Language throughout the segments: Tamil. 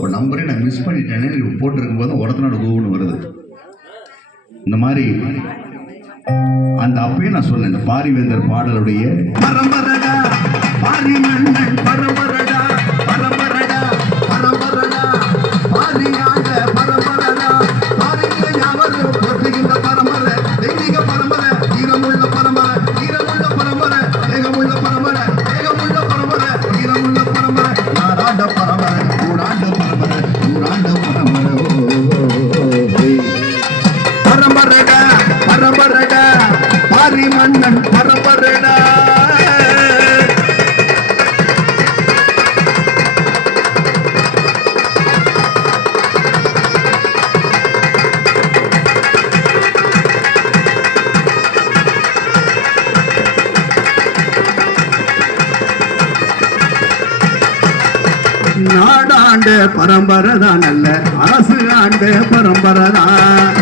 ஒரு நம்பரை நான் மிஸ் பண்ணிட்டேன்னு போட்டிருக்கும் போது ஒருத்தனோட கோவம்னு வருது. இந்த மாதிரி அந்த அப்பயே நான் சொன்னேன், இந்த பாரிவேந்தர் பாடலுடைய பரம்பரடா பாரி மன்னன் பரம்பரடா பரம்பரடா பரம்பரடா பாரியாண்ட பரம்பரடா பாரிங்க யாவரும் போற்றுகின்ற பரம்பரை தெய்வீக பரம்பரை ஈரமுள்ள பரம்பரை ஈரமுள்ள பரம்பரை ஏகமுள்ள பரம்பரை ஏகமுள்ள பரம்பரை ஈரமுள்ள பரம்பரை நாடாண்ட பரம்பரை ஊராண்ட பரம்பரை ஊராண்ட பரம்பரை பரம்பரடா பரம்பரடா பாரி மன்னன் பரம்பரடா. நாடாண்ட பரம்பரைதான் அல்ல அரசு ஆண்ட பரம்பரைதான்.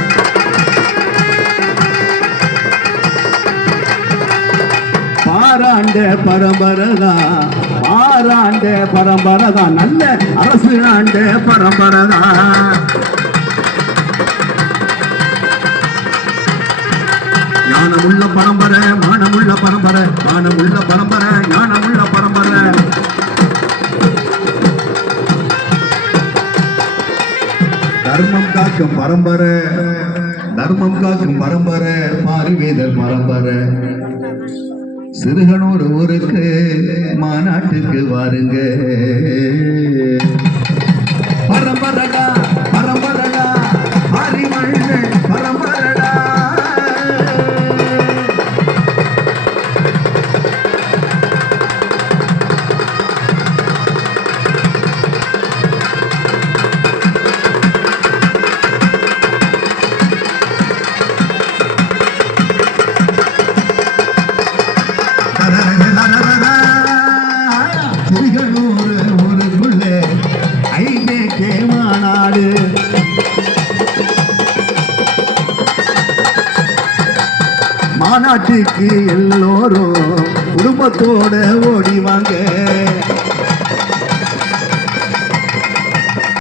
பாராண்ட பரம்பரைதான் பாராண்ட பரம்பரைதான் நல்ல அரசு ஆண்ட பரம்பரைதான். ஞானமுள்ள பரம்பரை மானமுள்ள பரம்பரை மானமுள்ள பரம்பரை ஞானமுள்ள பரம்பரை. தர்மம் காக்கும் பரம்பரை தர்மம் காக்கும் பரம்பரை பாரிவேந்தர் பரம்பரை. சிறுகனூர் ஊருக்கு மாநாட்டுக்கு வாருங்க. பரம்பரடா பரம்பரடா பாரி மன்னன் பரம்பரடா. மாநாட்டுக்கு எல்லோரும் குடும்பத்தோட ஓடிவாங்க.